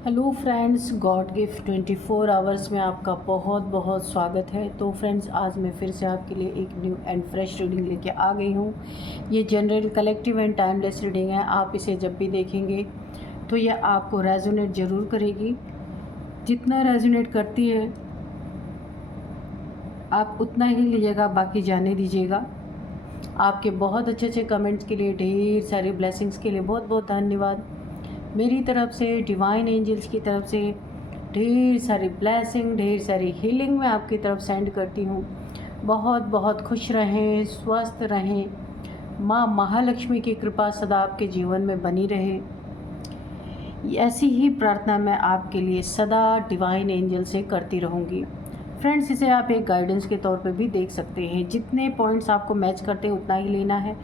Hello friends, God gift 24 hours में आपका बहुत बहुत स्वागत है। तो फ्रेंड्स, आज मैं फिर से आपके लिए एक न्यू एंड फ्रेश रीडिंग लेके आ गई हूँ। ये general, collective and timeless reading है। आप इसे जब भी देखेंगे तो ये आपको रेजोनेट ज़रूर करेगी। जितना रेजोनेट करती है आप उतना ही लीजिएगा, बाकी जाने दीजिएगा। आपके बहुत अच्छे अच्छे कमेंट्स के लिए, ढेर सारी ब्लेसिंग्स के लिए बहुत बहुत धन्यवाद। मेरी तरफ से, डिवाइन एंजल्स की तरफ से ढेर सारी ब्लेसिंग, ढेर सारी हीलिंग मैं आपकी तरफ सेंड करती हूँ। बहुत बहुत खुश रहें, स्वस्थ रहें। माँ महालक्ष्मी की कृपा सदा आपके जीवन में बनी रहे, ऐसी ही प्रार्थना मैं आपके लिए सदा डिवाइन एंजल से करती रहूँगी। फ्रेंड्स, इसे आप एक गाइडेंस के तौर पे भी देख सकते हैं। जितने पॉइंट्स आपको मैच करते हैं उतना ही लेना है,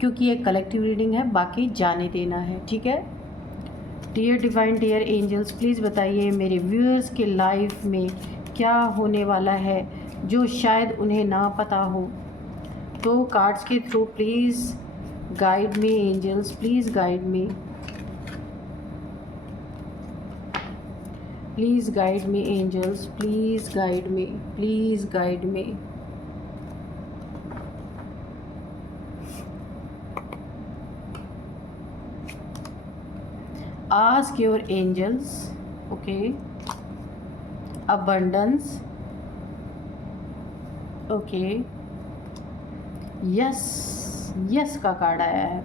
क्योंकि ये कलेक्टिव रीडिंग है, बाकी जाने देना है। ठीक है। Dear divine, dear angels, please बताइए मेरे व्यूअर्स के लाइफ में क्या होने वाला है जो शायद उन्हें ना पता हो। तो कार्ड्स के through please guide me angels, please guide me, please guide me angels, please guide me, please guide me. Ask your angels, okay, abundance, okay, yes, yes का कार्ड आया है।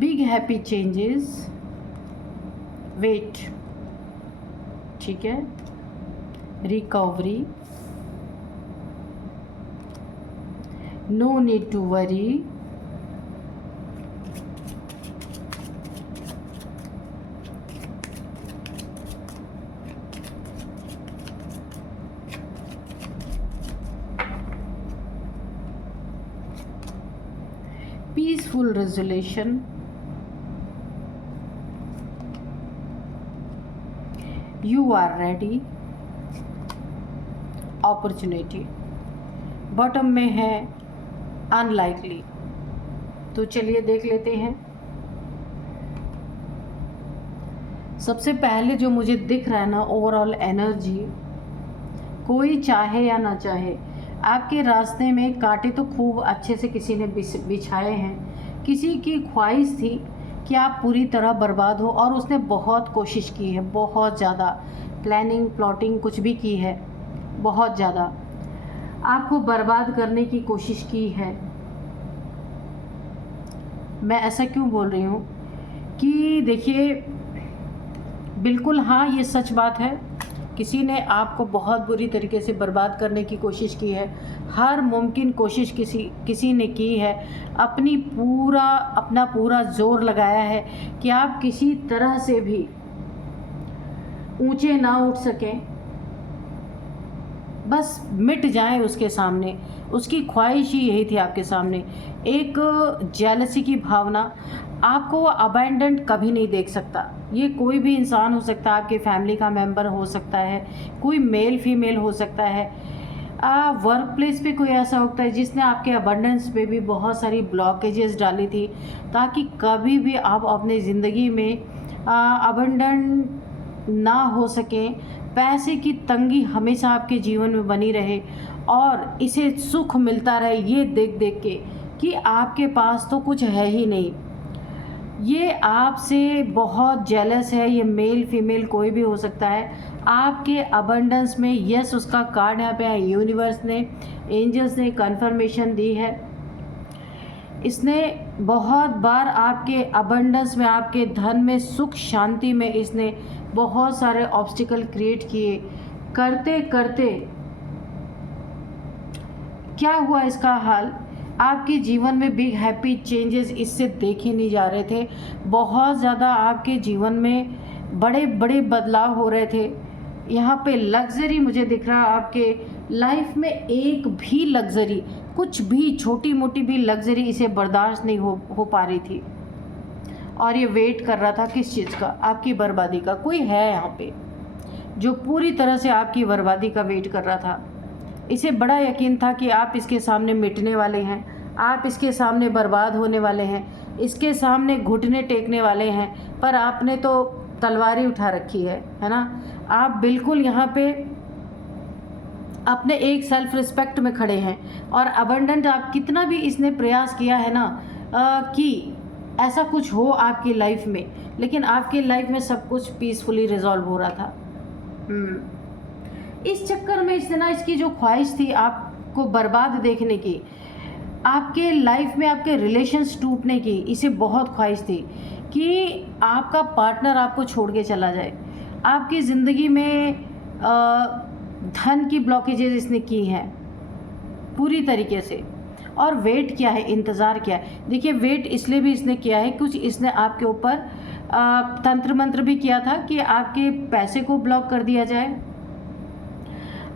बिग हैप्पी चेंजेस, वेट, ठीक है, recovery, no need to worry, peaceful resolution, you are ready, opportunity। Bottom में है unlikely. तो चलिए देख लेते हैं। सबसे पहले जो मुझे दिख रहा है ना, ओवरऑल एनर्जी, कोई चाहे या ना चाहे आपके रास्ते में कांटे तो खूब अच्छे से किसी ने बिछाए हैं। किसी की ख्वाहिश थी कि आप पूरी तरह बर्बाद हो, और उसने बहुत कोशिश की है, बहुत ज़्यादा प्लानिंग प्लॉटिंग कुछ भी की है, बहुत ज़्यादा आपको बर्बाद करने की कोशिश की है। मैं ऐसा क्यों बोल रही हूँ कि देखिए, बिल्कुल हाँ, ये सच बात है। किसी ने आपको बहुत बुरी तरीके से बर्बाद करने की कोशिश की है। हर मुमकिन कोशिश किसी ने की है। अपना पूरा जोर लगाया है कि आप किसी तरह से भी ऊंचे ना उठ सकें, बस मिट जाएं उसके सामने। उसकी ख्वाहिश ही यही थी आपके सामने, एक जेलसी की भावना। आपको वो अबैंडन कभी नहीं देख सकता। ये कोई भी इंसान हो सकता है, आपके फैमिली का मेंबर हो सकता है, कोई मेल फीमेल हो सकता है, वर्क प्लेस पे कोई ऐसा होता है जिसने आपके अबंडेंस पे भी बहुत सारी ब्लॉकेजेस डाली थी, ताकि कभी भी आप अपने ज़िंदगी में अबंडन ना हो सकें। पैसे की तंगी हमेशा आपके जीवन में बनी रहे और इसे सुख मिलता रहे ये देख देख के कि आपके पास तो कुछ है ही नहीं। ये आपसे बहुत जेलस है। ये मेल फीमेल कोई भी हो सकता है। आपके अबंडेंस में यस उसका कार्ड यहाँ पे है। यूनिवर्स ने, एंजल्स ने कंफर्मेशन दी है। इसने बहुत बार आपके अबंडेंस में, आपके धन में, सुख शांति में इसने बहुत सारे ऑब्स्टिकल क्रिएट किए। करते करते क्या हुआ इसका हाल, आपके जीवन में बिग हैप्पी चेंजेस इससे देखे नहीं जा रहे थे। बहुत ज़्यादा आपके जीवन में बड़े बड़े बदलाव हो रहे थे। यहाँ पे लग्जरी मुझे दिख रहा है। आपके लाइफ में एक भी लग्जरी, कुछ भी छोटी मोटी भी लग्जरी इसे बर्दाश्त नहीं हो पा रही थी, और ये वेट कर रहा था किस चीज़ का, आपकी बर्बादी का। कोई है यहाँ पे जो पूरी तरह से आपकी बर्बादी का वेट कर रहा था। इसे बड़ा यकीन था कि आप इसके सामने मिटने वाले हैं, आप इसके सामने बर्बाद होने वाले हैं, इसके सामने घुटने टेकने वाले हैं, पर आपने तो तलवारें उठा रखी है ना। आप बिल्कुल यहाँ पे अपने एक सेल्फ रिस्पेक्ट में खड़े हैं, और अबंडेंट आप कितना भी इसने प्रयास किया है ना कि ऐसा कुछ हो आपकी लाइफ में, लेकिन आपकी लाइफ में सब कुछ पीसफुली रिजॉल्व हो रहा था। इस चक्कर में इसने ना, इसकी जो ख्वाहिश थी आपको बर्बाद देखने की, आपके लाइफ में आपके रिलेशंस टूटने की, इसे बहुत ख्वाहिश थी कि आपका पार्टनर आपको छोड़ के चला जाए। आपकी ज़िंदगी में धन की ब्लॉकेजेस इसने की हैं पूरी तरीके से। और वेट क्या है, इंतज़ार क्या है। देखिए, वेट इसलिए भी इसने किया है, कुछ इसने आपके ऊपर तंत्र मंत्र भी किया था कि आपके पैसे को ब्लॉक कर दिया जाए,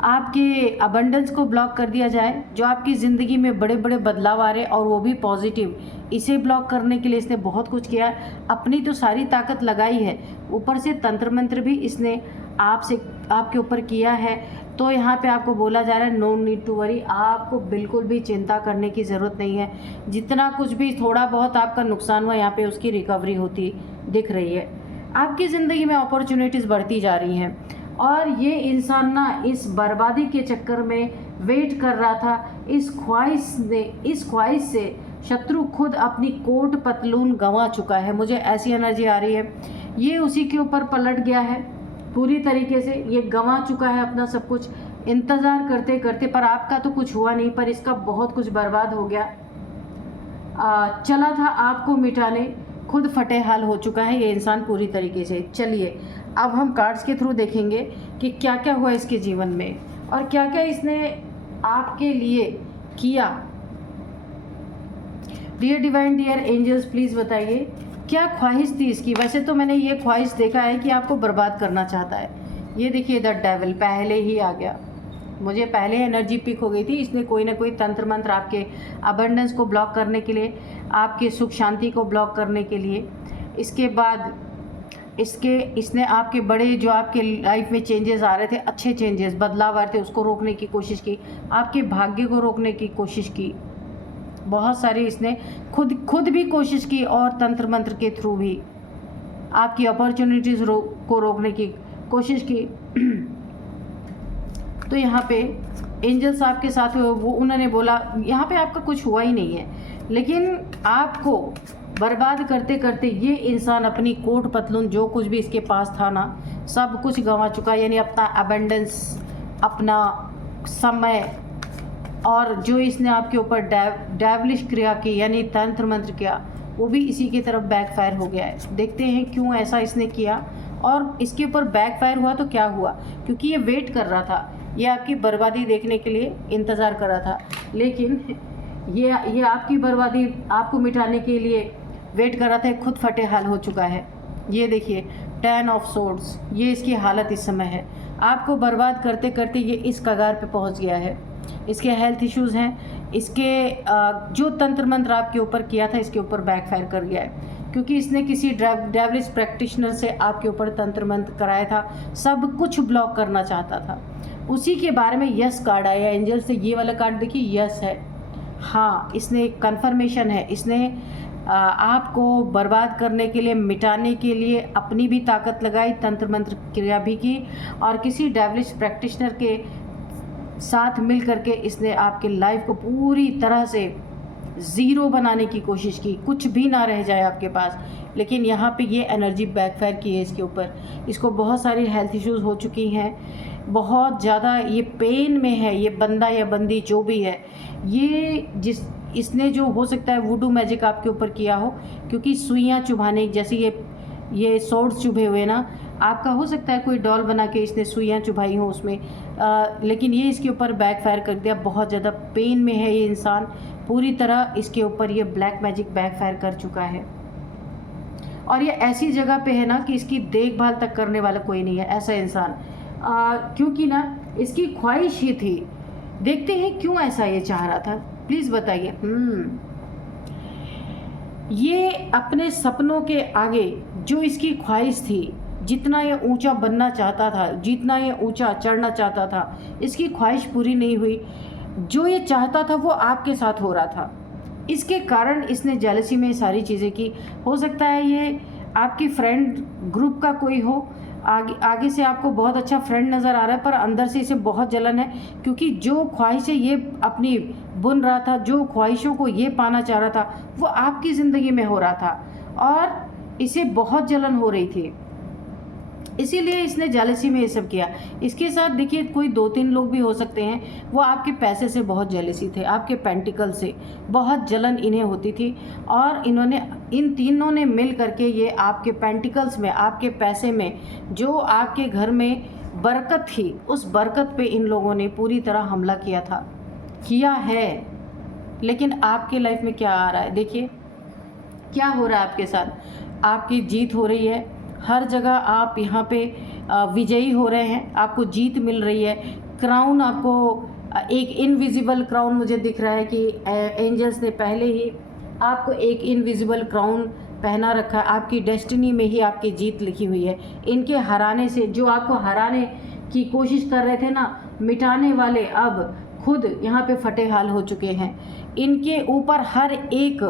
आपके अबंडेंस को ब्लॉक कर दिया जाए, जो आपकी ज़िंदगी में बड़े बड़े बदलाव आ रहे और वो भी पॉजिटिव, इसे ब्लॉक करने के लिए इसने बहुत कुछ किया है। अपनी तो सारी ताकत लगाई है, ऊपर से तंत्र मंत्र भी इसने आपके ऊपर किया है। तो यहाँ पे आपको बोला जा रहा है नो नीड टू वरी, आपको बिल्कुल भी चिंता करने की ज़रूरत नहीं है। जितना कुछ भी थोड़ा बहुत आपका नुकसान हुआ, यहाँ पे उसकी रिकवरी होती दिख रही है। आपकी ज़िंदगी में अपॉर्चुनिटीज़ बढ़ती जा रही हैं, और ये इंसान ना इस बर्बादी के चक्कर में वेट कर रहा था। इस ख्वाहिश से शत्रु खुद अपनी कोट पतलून गंवा चुका है। मुझे ऐसी एनर्जी आ रही है, ये उसी के ऊपर पलट गया है पूरी तरीके से। ये गंवा चुका है अपना सब कुछ, इंतज़ार करते करते, पर आपका तो कुछ हुआ नहीं, पर इसका बहुत कुछ बर्बाद हो गया। चला था आपको मिटाने, खुद फटेहाल हो चुका है ये इंसान पूरी तरीके से। चलिए, अब हम कार्ड्स के थ्रू देखेंगे कि क्या क्या हुआ इसके जीवन में और क्या क्या इसने आपके लिए किया। Dear divine, dear angels, please बताइए क्या ख्वाहिश थी इसकी। वैसे तो मैंने ये ख्वाहिश देखा है कि आपको बर्बाद करना चाहता है। ये देखिए, द डेविल पहले ही आ गया। मुझे पहले एनर्जी पिक हो गई थी। इसने कोई ना कोई तंत्र मंत्र आपके अबंडेंस को ब्लॉक करने के लिए, आपके सुख शांति को ब्लॉक करने के लिए, इसके बाद इसने आपके बड़े जो आपके लाइफ में चेंजेस आ रहे थे, अच्छे चेंजेस, बदलाव आ रहे थे, उसको रोकने की कोशिश की, आपके भाग्य को रोकने की कोशिश की। बहुत सारी इसने खुद भी कोशिश की, और तंत्र मंत्र के थ्रू भी आपकी अपॉर्चुनिटीज़ को रोकने की कोशिश की। तो यहाँ पे एंजल्स आपके साथ हुए, वो उन्होंने बोला यहाँ पे आपका कुछ हुआ ही नहीं है, लेकिन आपको बर्बाद करते करते ये इंसान अपनी कोट पतलून, जो कुछ भी इसके पास था ना, सब कुछ गंवा चुका। यानी अपना अबंडेंस, अपना समय, और जो इसने आपके ऊपर डेविलिश क्रिया की, यानी तंत्र मंत्र किया, वो भी इसी की तरफ बैकफायर हो गया है। देखते हैं क्यों ऐसा इसने किया, और इसके ऊपर बैकफायर हुआ तो क्या हुआ। क्योंकि ये वेट कर रहा था, ये आपकी बर्बादी देखने के लिए इंतज़ार कर रहा था, लेकिन ये आपकी बर्बादी, आपको मिटाने के लिए वेट कर रहा था, खुद फटेहाल हो चुका है। ये देखिए, 10 ऑफ सोर्ड्स, ये इसकी हालत इस समय है। आपको बर्बाद करते करते ये इस कगार पे पहुंच गया है। इसके हेल्थ इश्यूज़ हैं, इसके जो तंत्र मंत्र आपके ऊपर किया था, इसके ऊपर बैकफायर कर गया है, क्योंकि इसने किसी डेविलिश प्रैक्टिशनर से आपके ऊपर तंत्र मंत्र कराया था, सब कुछ ब्लॉक करना चाहता था। उसी के बारे में यस कार्ड आया एंजल से। ये वाला कार्ड देखिए, यस है, हाँ, इसने कंफर्मेशन है। इसने आपको बर्बाद करने के लिए, मिटाने के लिए अपनी भी ताकत लगाई, तंत्र मंत्र क्रिया भी की, और किसी डेविलिश प्रैक्टिशनर के साथ मिल करके इसने आपके लाइफ को पूरी तरह से ज़ीरो बनाने की कोशिश की, कुछ भी ना रह जाए आपके पास। लेकिन यहाँ पे ये एनर्जी बैकफायर की है इसके ऊपर। इसको बहुत सारी हेल्थ इश्यूज़ हो चुकी हैं, बहुत ज़्यादा ये पेन में है, ये बंदा या बंदी जो भी है। ये इसने जो हो सकता है वुडू मैजिक आपके ऊपर किया हो, क्योंकि सुइयाँ चुभाने, जैसे ये सोर्ड्स चुभे हुए ना, आपका हो सकता है कोई डॉल बना के इसने सुइयाँ चुभाई हो उसमें, लेकिन ये इसके ऊपर बैकफायर कर दिया। बहुत ज़्यादा पेन में है ये इंसान, पूरी तरह इसके ऊपर ये ब्लैक मैजिक बैकफायर कर चुका है। और ये ऐसी जगह पे है ना कि इसकी देखभाल तक करने वाला कोई नहीं है, ऐसा इंसान। क्योंकि ना इसकी ख्वाहिश ही थी। देखते हैं क्यों ऐसा ये चाह रहा था, प्लीज़ बताइए। ये अपने सपनों के आगे जो इसकी ख्वाहिश थी, जितना ये ऊंचा बनना चाहता था, जितना ये ऊंचा चढ़ना चाहता था, इसकी ख्वाहिश पूरी नहीं हुई। जो ये चाहता था वो आपके साथ हो रहा था, इसके कारण इसने जेलसी में सारी चीज़ें की। हो सकता है ये आपकी फ्रेंड ग्रुप का कोई हो, आगे आगे से आपको बहुत अच्छा फ्रेंड नज़र आ रहा है, पर अंदर से इसे बहुत जलन है, क्योंकि जो ख्वाहिशें ये अपनी बुन रहा था, जो ख्वाहिशों को ये पाना चाह रहा था, वो आपकी ज़िंदगी में हो रहा था और इसे बहुत जलन हो रही थी, इसीलिए इसने जेलसी में ये सब किया। इसके साथ देखिए कोई 2-3 लोग भी हो सकते हैं, वो आपके पैसे से बहुत जेलसी थे, आपके पेंटिकल से बहुत जलन इन्हें होती थी, और इन तीनों ने मिल करके ये आपके पेंटिकल्स में, आपके पैसे में, जो आपके घर में बरकत थी, उस बरकत पे इन लोगों ने पूरी तरह हमला किया है। लेकिन आपके लाइफ में क्या आ रहा है, देखिए क्या हो रहा है आपके साथ। आपकी जीत हो रही है, हर जगह आप यहाँ पे विजयी हो रहे हैं, आपको जीत मिल रही है। क्राउन आपको एक इनविजिबल क्राउन मुझे दिख रहा है कि एंजल्स ने पहले ही आपको एक इनविजिबल क्राउन पहना रखा है। आपकी डेस्टिनी में ही आपकी जीत लिखी हुई है। इनके हराने से, जो आपको हराने की कोशिश कर रहे थे ना, मिटाने वाले अब खुद यहाँ पे फटेहाल हो चुके हैं। इनके ऊपर हर एक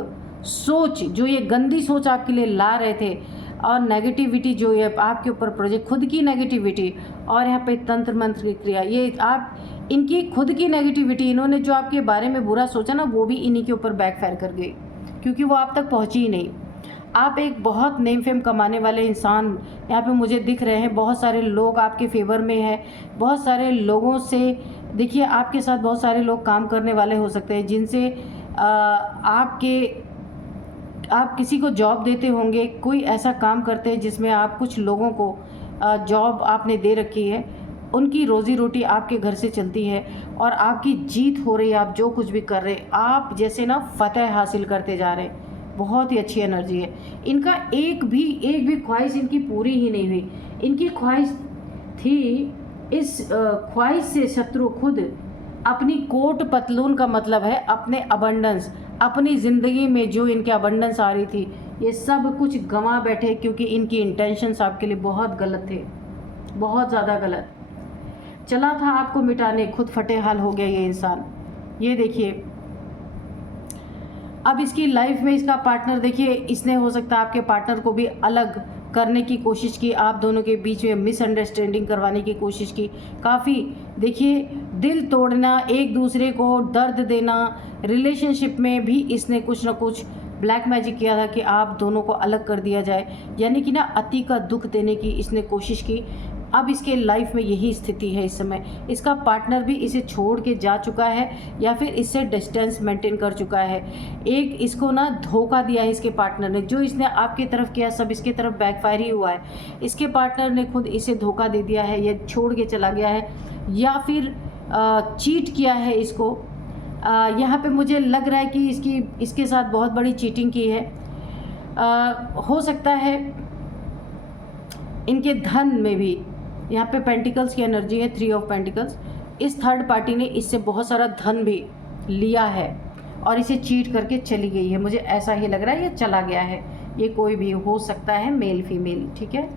सोच, जो ये गंदी सोच आपके लिए ला रहे थे, और नेगेटिविटी जो ये आपके ऊपर प्रोजेक्ट, खुद की नेगेटिविटी, और यहाँ पे तंत्र मंत्र की क्रिया, ये आप इनकी खुद की नेगेटिविटी, इन्होंने जो आपके बारे में बुरा सोचा ना, वो भी इन्हीं के ऊपर बैकफायर कर गई, क्योंकि वो आप तक पहुँची ही नहीं। आप एक बहुत नेम फेम कमाने वाले इंसान यहाँ पे मुझे दिख रहे हैं। बहुत सारे लोग आपके फेवर में हैं, बहुत सारे लोगों से, देखिए आपके साथ बहुत सारे लोग काम करने वाले हो सकते हैं, जिनसे आप किसी को जॉब देते होंगे, कोई ऐसा काम करते हैं जिसमें आप कुछ लोगों को जॉब आपने दे रखी है, उनकी रोज़ी रोटी आपके घर से चलती है, और आपकी जीत हो रही है। आप जो कुछ भी कर रहे हैं, आप जैसे ना फतह हासिल करते जा रहे हैं। बहुत ही अच्छी एनर्जी है। इनका एक भी ख्वाहिश इनकी पूरी ही नहीं हुई। इनकी ख्वाहिश थी, इस ख्वाहिश से शत्रु खुद अपनी कोट पतलून का मतलब है अपने अबंडेंस, अपनी ज़िंदगी में जो इनके अबंडेंस आ रही थी, ये सब कुछ गंवा बैठे, क्योंकि इनकी इंटेंशंस आपके लिए बहुत गलत थे, बहुत ज़्यादा गलत। चला था आपको मिटाने, खुद फटेहाल हो गया ये इंसान। ये देखिए अब इसकी लाइफ में इसका पार्टनर, देखिए इसने हो सकता है आपके पार्टनर को भी अलग करने की कोशिश की, आप दोनों के बीच में मिसअंडरस्टैंडिंग करवाने की कोशिश की, काफ़ी देखिए दिल तोड़ना, एक दूसरे को दर्द देना, रिलेशनशिप में भी इसने कुछ ना कुछ ब्लैक मैजिक किया था कि आप दोनों को अलग कर दिया जाए, यानी कि ना अति का दुख देने की इसने कोशिश की। अब इसके लाइफ में यही स्थिति है इस समय। इसका पार्टनर भी इसे छोड़ के जा चुका है, या फिर इससे डिस्टेंस मेंटेन कर चुका है। एक इसको ना धोखा दिया है इसके पार्टनर ने, जो इसने आपकी तरफ किया सब इसके तरफ बैकफायर ही हुआ है। इसके पार्टनर ने खुद इसे धोखा दे दिया है, या छोड़ के चला गया है, या फिर चीट किया है इसको। यहाँ पे मुझे लग रहा है कि इसके साथ बहुत बड़ी चीटिंग की है। हो सकता है इनके धन में भी, यहाँ पे पेंटिकल्स की एनर्जी है, 3 ऑफ पेंटिकल्स। इस थर्ड पार्टी ने इससे बहुत सारा धन भी लिया है और इसे चीट करके चली गई है। मुझे ऐसा ही लग रहा है, ये चला गया है। ये कोई भी हो सकता है, मेल फीमेल, ठीक है।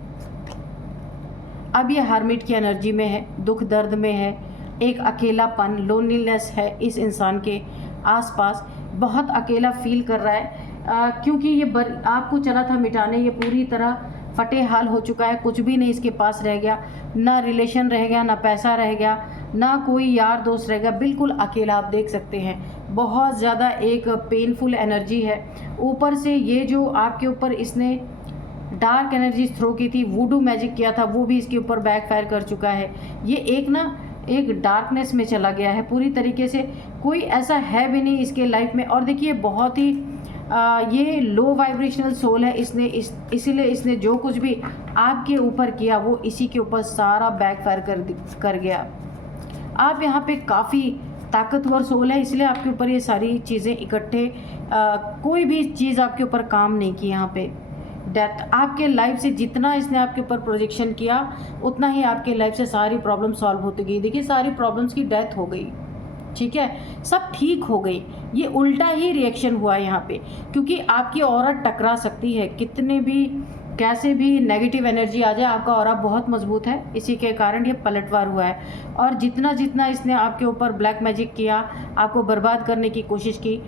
अब ये हार्मिट की एनर्जी में है, दुख दर्द में है, एक अकेलापन, लोनलीनेस है इस इंसान के आसपास, बहुत अकेला फील कर रहा है, क्योंकि ये आपको चला था मिटाने, ये पूरी तरह फटेहाल हो चुका है। कुछ भी नहीं इसके पास रह गया, ना रिलेशन रह गया, ना पैसा रह गया, ना कोई यार दोस्त रह गया, बिल्कुल अकेला। आप देख सकते हैं बहुत ज़्यादा एक पेनफुल एनर्जी है। ऊपर से ये जो आपके ऊपर इसने डार्क एनर्जी थ्रो की थी, वूडू मैजिक किया था, वो भी इसके ऊपर बैकफायर कर चुका है। ये एक डार्कनेस में चला गया है पूरी तरीके से। कोई ऐसा है भी नहीं इसके लाइफ में। और देखिए बहुत ही ये लो वाइब्रेशनल सोल है, इसीलिए इसने जो कुछ भी आपके ऊपर किया वो इसी के ऊपर सारा बैकफायर कर गया। आप यहाँ पे काफ़ी ताकतवर सोल है, इसलिए आपके ऊपर ये सारी चीज़ें इकट्ठे, कोई भी चीज़ आपके ऊपर काम नहीं की। यहाँ पे डेथ आपके लाइफ से जितना इसने आपके ऊपर प्रोजेक्शन किया, उतना ही आपके लाइफ से सारी प्रॉब्लम सॉल्व होती गई। देखिए सारी प्रॉब्लम्स की डेथ हो गई, ठीक है, सब ठीक हो गई। ये उल्टा ही रिएक्शन हुआ यहाँ पे, क्योंकि आपकी ऑरा टकरा सकती है, कितने भी कैसे भी नेगेटिव एनर्जी आ जाए, आपका ऑरा बहुत मजबूत है, इसी के कारण ये पलटवार हुआ है। और जितना जितना इसने आपके ऊपर ब्लैक मैजिक किया, आपको बर्बाद करने की कोशिश की,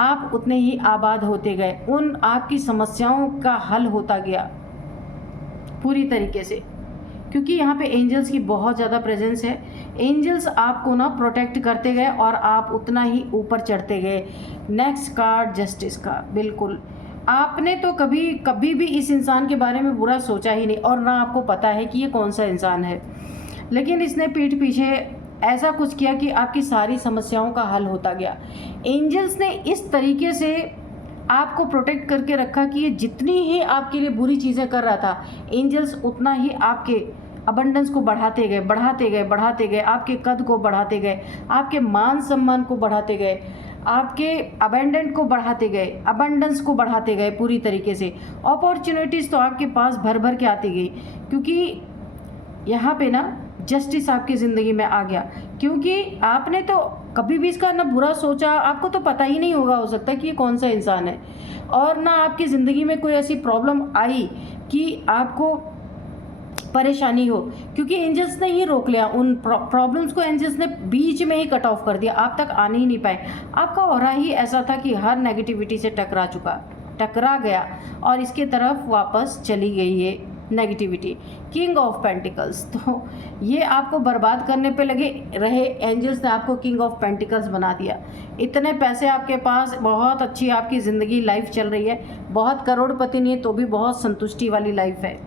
आप उतने ही आबाद होते गए, उन आपकी समस्याओं का हल होता गया। पूरी तरीके से, क्योंकि यहाँ पे एंजल्स की बहुत ज़्यादा प्रेजेंस है। एंजल्स आपको ना प्रोटेक्ट करते गए और आप उतना ही ऊपर चढ़ते गए। नेक्स्ट कार्ड जस्टिस का। बिल्कुल आपने तो कभी भी इस इंसान के बारे में बुरा सोचा ही नहीं, और ना आपको पता है कि ये कौन सा इंसान है, लेकिन इसने पीठ पीछे ऐसा कुछ किया कि आपकी सारी समस्याओं का हल होता गया। एंजल्स ने इस तरीके से आपको प्रोटेक्ट करके रखा कि ये जितनी ही आपके लिए बुरी चीज़ें कर रहा था, एंजल्स उतना ही आपके अबंडेंस को बढ़ाते गए, बढ़ाते गए, बढ़ाते गए, आपके कद को बढ़ाते गए, आपके मान सम्मान को बढ़ाते गए, आपके अबेंडेंट को बढ़ाते गए, अबंडेंस को बढ़ाते गए पूरी तरीके से। अपॉर्चुनिटीज़ तो आपके पास भर भर के आती गई, क्योंकि यहाँ पे ना जस्टिस आपकी ज़िंदगी में आ गया। क्योंकि आपने तो कभी भी इसका ना बुरा सोचा, आपको तो पता ही नहीं होगा हो सकता है कि ये कौन सा इंसान है, और ना आपकी ज़िंदगी में कोई ऐसी प्रॉब्लम आई कि आपको परेशानी हो, क्योंकि एंजल्स ने ही रोक लिया उन प्रॉब्लम्स को। एंजल्स ने बीच में ही कट ऑफ कर दिया, आप तक आने ही नहीं पाए। आपका ऑरा ही ऐसा था कि हर नेगेटिविटी से टकरा गया और इसके तरफ वापस चली गई ये नेगेटिविटी। किंग ऑफ पेंटिकल्स, तो ये आपको बर्बाद करने पे लगे रहे। एंजल्स ने आपको किंग ऑफ पेंटिकल्स बना दिया। इतने पैसे आपके पास, बहुत अच्छी आपकी ज़िंदगी लाइफ चल रही है, बहुत करोड़पति नहीं है तो भी बहुत संतुष्टि वाली लाइफ है,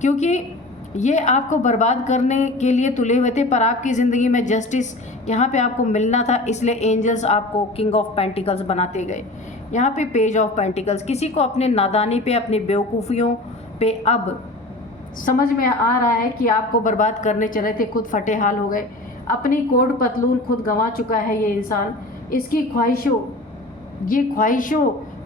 क्योंकि ये आपको बर्बाद करने के लिए तुले हुए थे, पर आपकी ज़िंदगी में जस्टिस यहाँ पे आपको मिलना था, इसलिए एंजल्स आपको किंग ऑफ पेंटिकल्स बनाते गए। यहाँ पे पेज ऑफ पेंटिकल्स, किसी को अपने नादानी पे, अपनी बेवकूफ़ियों पे अब समझ में आ रहा है कि आपको बर्बाद करने चले थे, खुद फटे हाल हो गए। अपनी कोट पतलून खुद गंवा चुका है ये इंसान। इसकी ख्वाहिशों,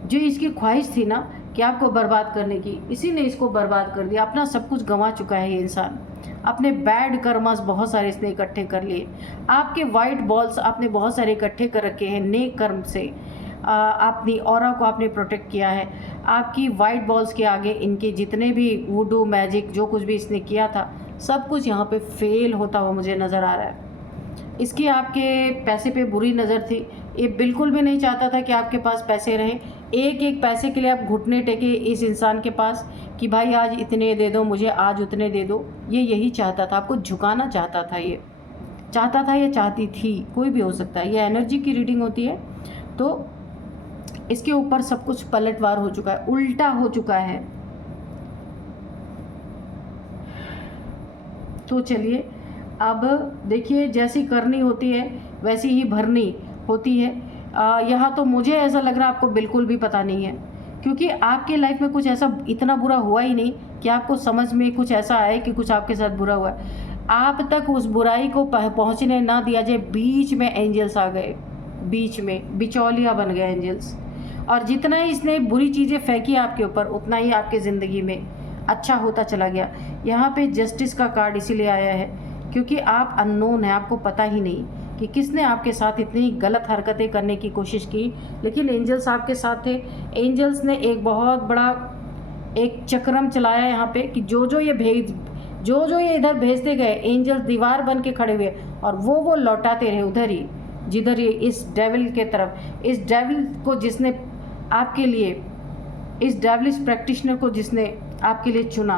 जो इसकी ख्वाहिश थी ना कि आपको बर्बाद करने की, इसी ने इसको बर्बाद कर दिया। अपना सब कुछ गंवा चुका है ये इंसान। अपने बैड कर्मस बहुत सारे इसने इकट्ठे कर लिए। आपके वाइट बॉल्स आपने बहुत सारे इकट्ठे कर रखे हैं नेक कर्म से। अपनी ऑरा को आपने प्रोटेक्ट किया है। आपकी वाइट बॉल्स के आगे इनके जितने भी वुडू मैजिक जो कुछ भी इसने किया था, सब कुछ यहाँ पे फेल होता हुआ मुझे नज़र आ रहा है। इसकी आपके पैसे पे बुरी नज़र थी। ये बिल्कुल भी नहीं चाहता था कि आपके पास पैसे रहें। एक एक पैसे के लिए आप घुटने टेके इस इंसान के पास कि भाई आज इतने दे दो मुझे, आज उतने दे दो। ये यही चाहता था, आपको झुकाना चाहता था। ये चाहता था, ये चाहती थी, कोई भी हो सकता है। ये एनर्जी की रीडिंग होती है, तो इसके ऊपर सब कुछ पलटवार हो चुका है, उल्टा हो चुका है। तो चलिए अब देखिए, जैसी करनी होती है वैसी ही भरनी होती है। यहाँ तो मुझे ऐसा लग रहा है आपको बिल्कुल भी पता नहीं है, क्योंकि आपके लाइफ में कुछ ऐसा इतना बुरा हुआ ही नहीं कि आपको समझ में कुछ ऐसा आए कि कुछ आपके साथ बुरा हुआ है। आप तक उस बुराई को पहुँचने ना दिया जाए, बीच में एंजल्स आ गए, बीच में बिचौलिया बन गए एंजल्स। और जितना ही इसने बुरी चीज़ें फेंकी आपके ऊपर, उतना ही आपके ज़िंदगी में अच्छा होता चला गया। यहाँ पे जस्टिस का कार्ड इसीलिए आया है क्योंकि आप अननोन है, आपको पता ही नहीं कि किसने आपके साथ इतनी गलत हरकतें करने की कोशिश की, लेकिन एंजल्स आपके साथ थे। एंजल्स ने एक बहुत बड़ा एक चक्रम चलाया यहाँ पे कि जो ये इधर भेजते गए, एंजल्स दीवार बन के खड़े हुए और वो लौटाते रहे उधर ही जिधर ये इस डेविल के तरफ। इस डेविल को जिसने आपके लिए, इस डेविलिश प्रैक्टिशनर को जिसने आपके लिए चुना,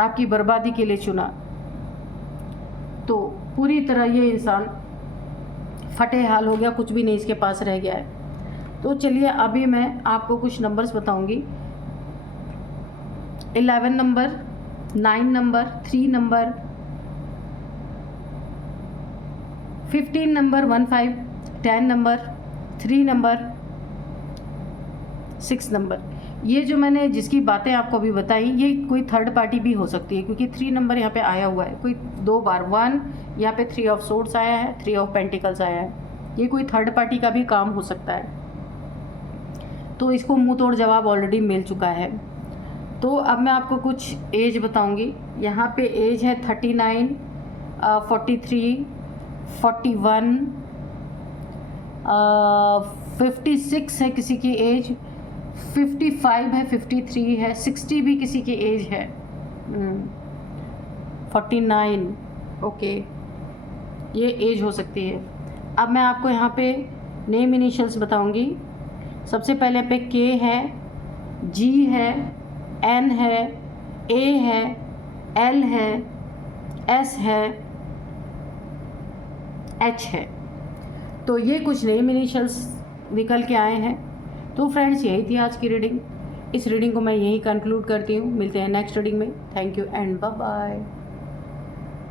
आपकी बर्बादी के लिए चुना, तो पूरी तरह ये इंसान फटे हाल हो गया, कुछ भी नहीं इसके पास रह गया है। तो चलिए अभी मैं आपको कुछ नंबर्स बताऊंगी। 11 number, 9 number, 3 number, 15 number, 15, 10 number, 3 number, 6 number. ये जो मैंने जिसकी बातें आपको अभी बताई, ये कोई थर्ड पार्टी भी हो सकती है, क्योंकि 3 नंबर यहाँ पे आया हुआ है कोई 2 बार। 1 यहाँ पे 3 ऑफ सोर्ड्स आया है, 3 ऑफ पेंटिकल्स आया है। ये कोई थर्ड पार्टी का भी काम हो सकता है, तो इसको मुंह तोड़ जवाब ऑलरेडी मिल चुका है। तो अब मैं आपको कुछ एज बताऊंगी। यहाँ पे एज है 39, 43, 41, 56 है किसी की एज, 55 है, 53 है, 60 भी किसी की एज है, 49, ओके, ये एज हो सकती है। अब मैं आपको यहाँ पे नेम इनिशियल्स बताऊंगी। सबसे पहले पे के है, जी है, एन है, ए है, एल है, एस है, एच है। तो ये कुछ नेम इनिशियल्स निकल के आए हैं। तो फ्रेंड्स, यही थी आज की रीडिंग। इस रीडिंग को मैं यही कंक्लूड करती हूँ। मिलते हैं नेक्स्ट रीडिंग में। Thank you and bye bye.